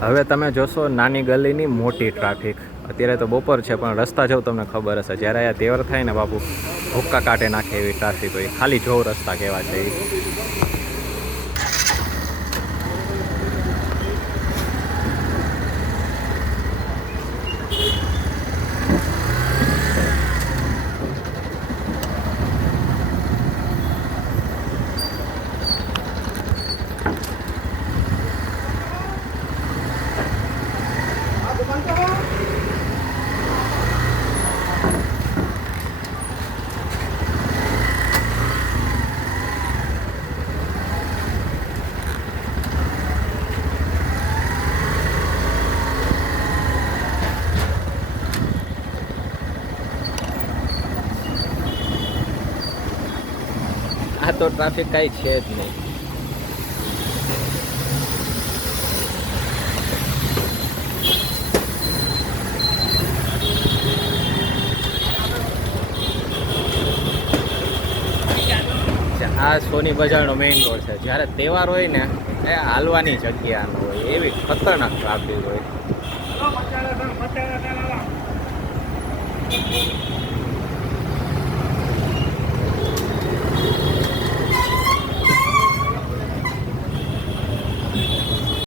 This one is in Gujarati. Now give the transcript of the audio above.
હવે તમે જોશો નાની ગલીની મોટી ટ્રાફિક. અત્યારે તો બપોર છે પણ રસ્તા જેવું તમને ખબર હશે, જ્યારે અહીંયા તહેવાર થાય ને બાપુ ભૂક્કા કાઢે નાખે એવી ટ્રાફિક હોય. ખાલી જોવ રસ્તા કેવા છે એ. આ તો ટ્રાફિક કાંઈ છે જ નહીં. આ સોની બજારનો મેઇન રોડ છે. જ્યારે તહેવાર હોય ને એ હાલવાની જગ્યા ન હોય, એવી ખતરનાક ટ્રાફિક હોય.